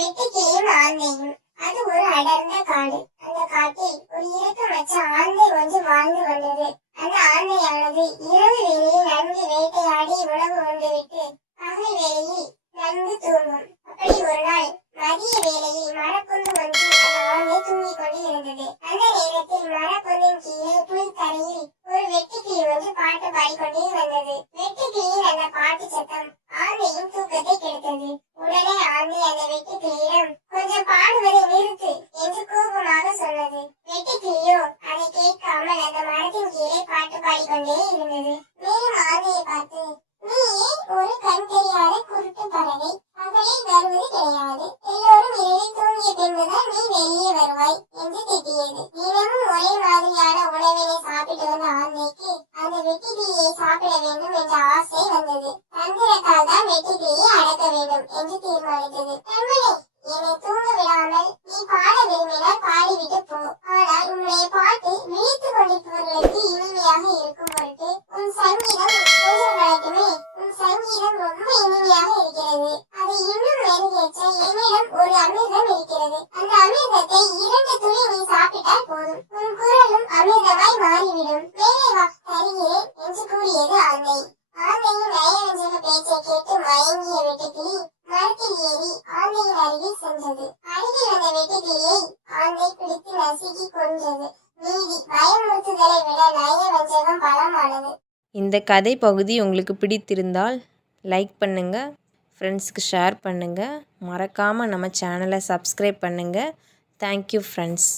வெட்டுக்கிளியும் ஆந்தையும். அது ஒரு அடர்ந்த காடு. அந்த காட்டில் ஒரு இறக்கமற்ற ஆந்தை ஒன்று வாழ்ந்து வந்தது. அந்த ஆந்தையானது இரவு வேளையில் நன்கு வேட்டையாடி உணவு உண்டுவிட்டு பகல் வேளையில் நன்கு தூங்கும். அப்படி ஒரு நாள் மதிய வேளையில் மரப்பொந்து ஒன்றில் அந்த ஆந்தை தூங்கிக் கொண்டு இருந்தது. அந்த நேரத்தில் மரப்பொந்தின் கீழே புல்தரையில் ஒரு வெட்டுக்கிளி ஒன்று பாட்டு பாடிக்கொண்டே வந்தது. வெட்டுக்கிளியின் அந்த பாட்டு சத்தம் ஆந்தையின் தூக்கத்தை கெடுத்தது. உடனே ஆந்தை அந்த வெட்டுக்கிளியிடம், கொஞ்சம் பாடுவதை நிறுத்து என்று கோபமாக சொன்னது. வெட்டுக்கிளியோ அதை கேட்காமல் அந்த மரத்தின் கீழே பாட்டு பாடிக்கொண்டே இருந்தது. மேலும் ஆந்தையை பார்த்து, நீ ஏன் ஒரு கண் தெரியாத குருட்டு பறவை? பகலில் வருவது கிடையாது. எல்லோரும் இரவில் தூங்கிய பின்புதான் நீ வெளியே வருவாய் என்று திட்டியது. தினமும் ஒரே மாதிரியான உணவினை சாப்பிட்டு வந்த ஆந்தைக்கு அந்த வெட்டுக்கிளியை சாப்பிட வேண்டும் என்ற ஆசை வந்தது. தந்திரத்தால் தான் வெட்டுக்கிளியை அடக்க வேண்டும் என்று தீர்மானித்தது. நண்பனே, என்னை தூங்க விடாமல் நீ பாட விரும்பினால் பாடிவிட்டு போ. ஆனால் உன்னுடைய பாட்டு விழித்துக் கொண்டிருப்பவர்களுக்கு இனிமையாக இருக்கும் பொருட்டு உன் சங்கீதம் கொஞ்சம் வளர்த்துமே. உன் சங்கீதம் ரொம்ப இனிமையாக இருக்கிறது. அதை இன்னும் மெருகேற்ற என்னிடம் ஒரு அமிர்தம் இருக்கிறது. அந்த அமிர்தத்தை 2 துளி நீ சாப்பிட்டால் போதும். உன் குரலும் அமிர்தமாய் மாறிவிடும். மேலே வா, தருகிறேன் என்று கூறியது ஆந்தை. ஆந்தையின் நயவஞ்சக பேச்சை கேட்டு மயங்கிய வெட்டுக்கிளி மரத்தில் ஏறி ஆந்தையின் அருகில் சென்றது. அருகில் வந்த வெட்டுக்கிளியை ஆந்தை பிடித்து நசுக்கி கொன்றது. நீதி பயமுறுத்துதலை விட நயவஞ்சகம் பலமானது. இந்த கதை பகுதி உங்களுக்கு பிடித்திருந்தால் லைக் பண்ணுங்கள், ஃப்ரெண்ட்ஸ்க்கு ஷேர் பண்ணுங்கள், மறக்காமல் நம்ம சேனலை சப்ஸ்கிரைப் பண்ணுங்கள். Thank you friends.